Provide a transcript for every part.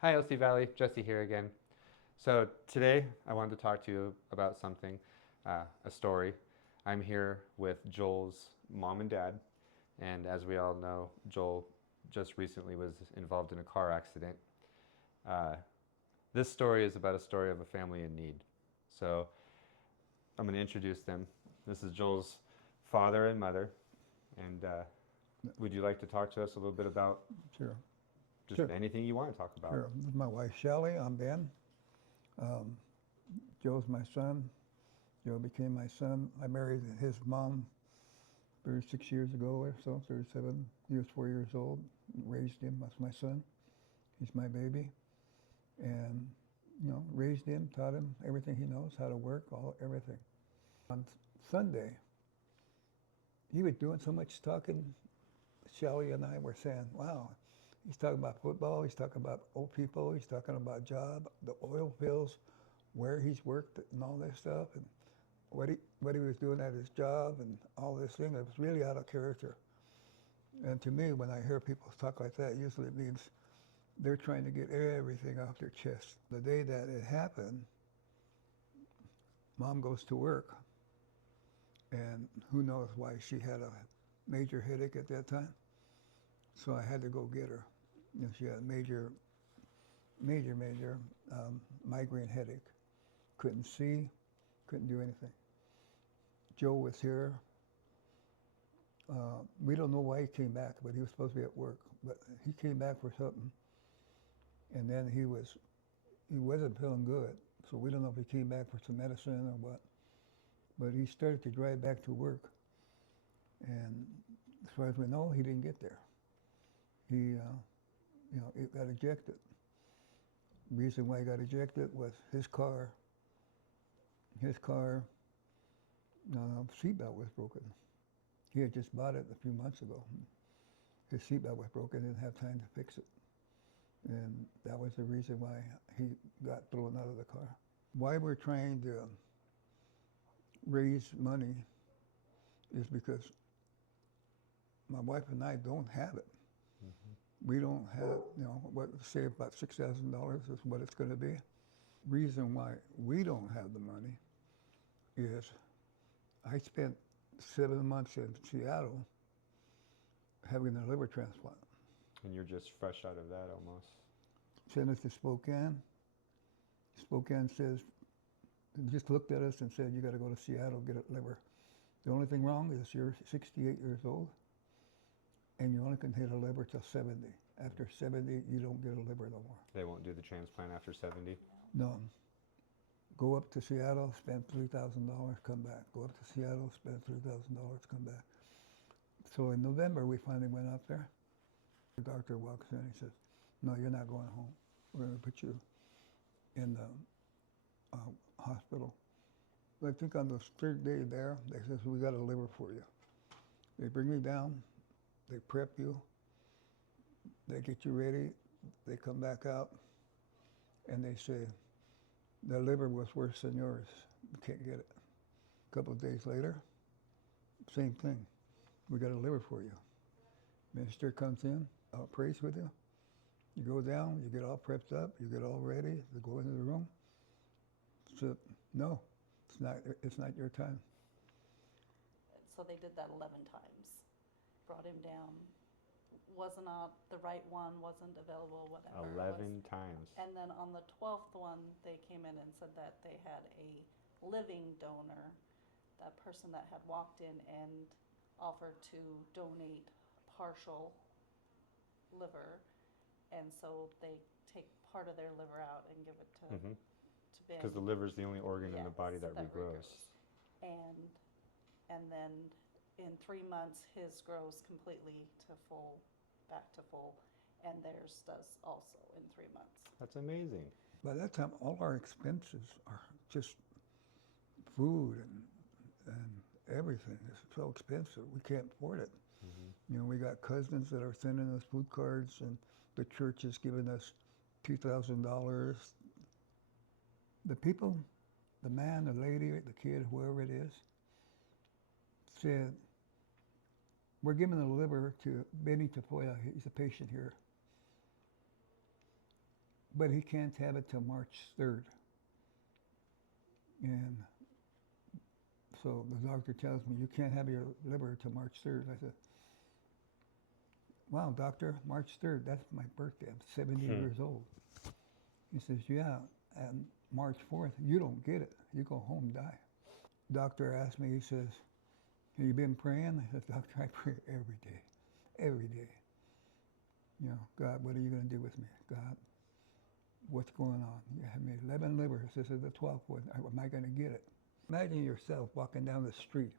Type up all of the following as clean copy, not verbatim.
Hi, LC Valley. Jesse here again. So today I wanted to talk to you about something, a story. I'm here with Joel's mom and dad, and as we all know, Joel just recently was involved in a car accident. Uh, this story is about a story of a family in need. So I'm going to introduce them. This is Joel's father and mother, and would you like to talk to us a little bit about Sure, just sure, anything you want to talk about? sure. This is my wife Shelley. I'm Ben. Um, Joe's my son. Joe became my son. I married his mom 36 years ago or so, 37. He was 4 years old. Raised him as my son. He's my baby. And, raised him, taught him everything he knows, how to work, everything. On Sunday, he was doing so much talking. Shelley and I were saying, wow, he's talking about football, he's talking about old people, he's talking about job, the oil fields, where he's worked and all this stuff, and what he was doing at his job and all this thing. It was really out of character. And to me, when I hear people talk like that, usually it means they're trying to get everything off their chest. The day that it happened, mom goes to work, and who knows why she had a major headache at that time. So I had to go get her. She had a major migraine headache. Couldn't see, couldn't do anything. Joe was here. We don't know why he came back, but he was supposed to be at work. But he came back for something, and then he wasn't feeling good. So we don't know if he came back for some medicine or what. But he started to drive back to work, and as far as we know, he didn't get there. It got ejected. Reason why he got ejected was his car seatbelt was broken. He had just bought it a few months ago. His seatbelt was broken, didn't have time to fix it. And that was the reason why he got thrown out of the car. Why we're trying to raise money is because my wife and I don't have it. We don't have, what say about $6,000 is what it's going to be. Reason why we don't have the money is I spent 7 months in Seattle having a liver transplant. And you're just fresh out of that almost. Sent us to Spokane. Spokane says, just looked at us and said, you got to go to Seattle, get a liver. The only thing wrong is you're 68 years old and you only can hit a liver till 70. After 70, you don't get a liver no more. They won't do the transplant after 70? No. Go up to Seattle, spend $3,000, come back. Go up to Seattle, spend $3,000, come back. So in November, we finally went up there. The doctor walks in, he says, no, you're not going home. We're going to put you in the hospital. I think on the third day there, they says, we got a liver for you. They bring me down, they prep you, they get you ready, they come back out, and they say, the liver was worse than yours. You can't get it. A couple of days later, same thing. We got a liver for you. Minister comes in, prays with you. You go down, you get all prepped up, you get all ready to go into the room. So, no, it's not your time. So they did that 11 times. Brought him down. Was not the right one, wasn't available, whatever. 11 times. And then on the 12th one, they came in and said that they had a living donor, that person that had walked in and offered to donate partial liver. And so they take part of their liver out and give it to Ben. Because the liver is the only organ in the body that regrows. And then in 3 months, his grows completely to full, back to full, and theirs does also in 3 months. That's amazing. By that time, all our expenses are just food and everything. It's so expensive. We can't afford it. We got cousins that are sending us food cards, and the church is giving us $2,000. The people, the man, the lady, the kid, whoever it is, said, we're giving the liver to Benny Tafoya. He's a patient here. but he can't have it till March 3rd. And so the doctor tells me, you can't have your liver till March 3rd. I said, wow, doctor, March 3rd, that's my birthday. I'm 70 years old. He says, yeah, and March 4th, you don't get it. You go home, die. Doctor asked me, he says, have you been praying? I said, doctor, I pray every day, every day. You know, God, what are you going to do with me? God, what's going on? You have me 11 livers. This is the 12th one. Am I going to get it? Imagine yourself walking down the street,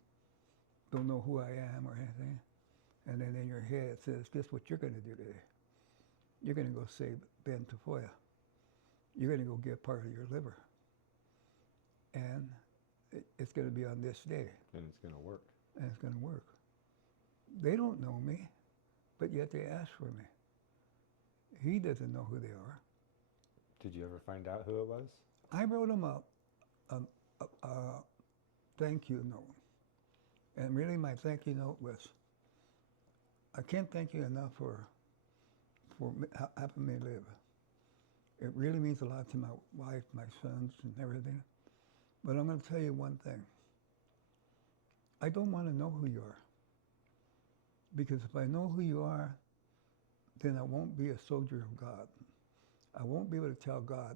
don't know who I am or anything, and then in your head it says, guess what you're going to do today? You're going to go save Ben Tafoya. You're going to go get part of your liver. And it's going to be on this day. And it's going to work. And it's going to work. They don't know me, but yet they ask for me. He doesn't know who they are. Did you ever find out who it was? I wrote him a thank you note. And really my thank you note was, I can't thank you enough for helping me live. It really means a lot to my wife, my sons, and everything. But I'm going to tell you one thing. I don't want to know who you are. Because if I know who you are, then I won't be a soldier of God. I won't be able to tell God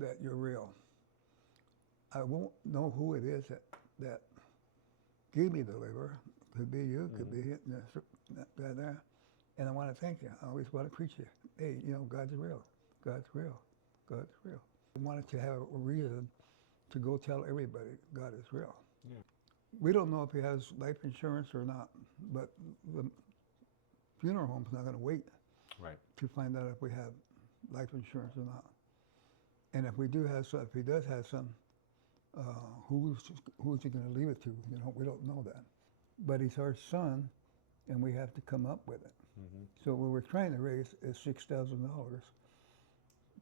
that you're real. I won't know who it is that gave me the liver. Could be you, could be it, there. And I want to thank you. I always want to preach you. Hey, you know, God's real. God's real. God's real. I wanted to have a reason to go tell everybody God is real. Yeah. We don't know if he has life insurance or not, but the funeral home's not going to wait to find out if we have life insurance or not. And if we do have some, if he does have some, who's he going to leave it to? You know, we don't know that. But he's our son, and we have to come up with it. So what we're trying to raise is $6,000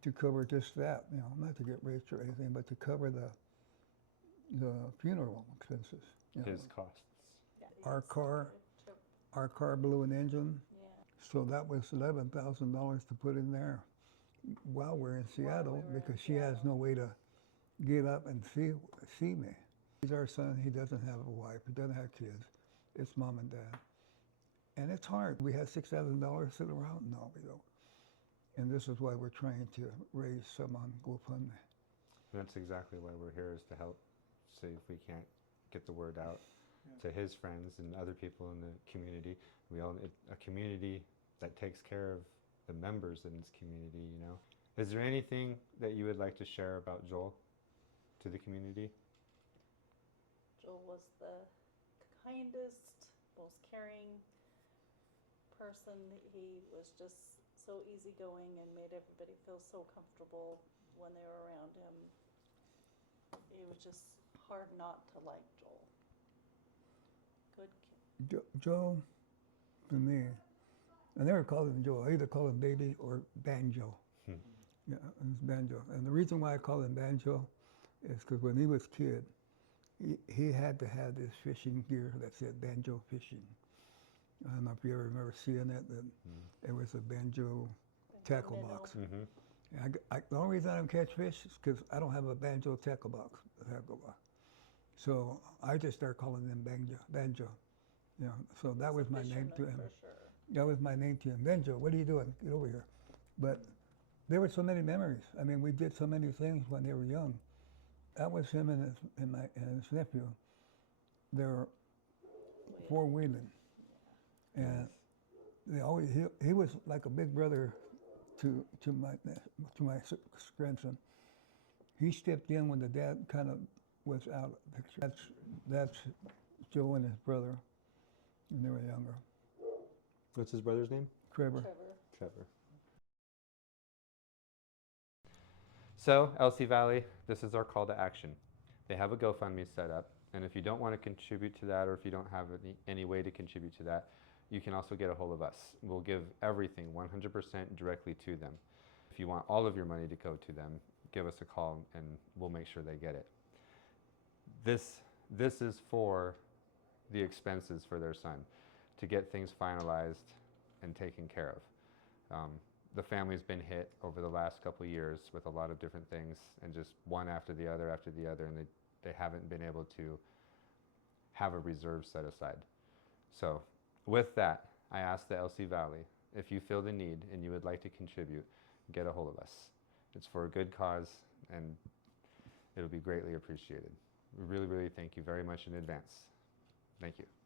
to cover just that. You know, not to get rich or anything, but to cover the funeral expenses. You know. His costs. Yeah, Our car blew an engine. Yeah. So that was $11,000 to put in there while we're in Seattle, because she has no way to get up and see me. He's our son. He doesn't have a wife. He doesn't have kids. It's mom and dad. And it's hard. We have $6,000 sitting around? No, we don't. And this is why we're trying to raise some on GoFundMe. That's exactly why we're here, is to help see if we can't get the word out to his friends and other people in the community. We all, a community that takes care of the members in its community, you know. Is there anything that you would like to share about Joel to the community? Joel was the kindest, most caring person. He was just so easygoing and made everybody feel so comfortable when they were around him. It was just hard not to like Joel. Good kid. Joe, to me, I never called him Joe. I either call him Baby or Banjo. Yeah, it's Banjo. And the reason why I call him Banjo is because when he was a kid, he had to have this fishing gear that said Banjo Fishing. I don't know if you ever remember seeing it. It was a Banjo tackle box. The only reason I don't catch fish is because I don't have a Banjo tackle box. So I just started calling him Banjo. You know, so that was my name to him. For sure. That was my name to him. Banjo, what are you doing? Get over here. But there were so many memories. I mean, we did so many things when they were young. That was him and his nephew. They were four-wheeling. And they always, he was like a big brother to my grandson. He stepped in when the dad kind of was out of the picture. That's Joe and his brother when they were younger. What's his brother's name? Trevor. Trevor. So, Elsie Valley, this is our call to action. They have a GoFundMe set up, and if you don't want to contribute to that, or if you don't have any way to contribute to that, you can also get a hold of us. We'll give everything 100% directly to them. If you want all of your money to go to them, give us a call and we'll make sure they get it. This is for the expenses for their son, to get things finalized and taken care of. the family's been hit over the last couple of years with a lot of different things, and just one after the other, and they haven't been able to have a reserve set aside. So with that, I ask the LC Valley, if you feel the need and you would like to contribute, get a hold of us. It's for a good cause, and it'll be greatly appreciated. We really, really thank you very much in advance. Thank you.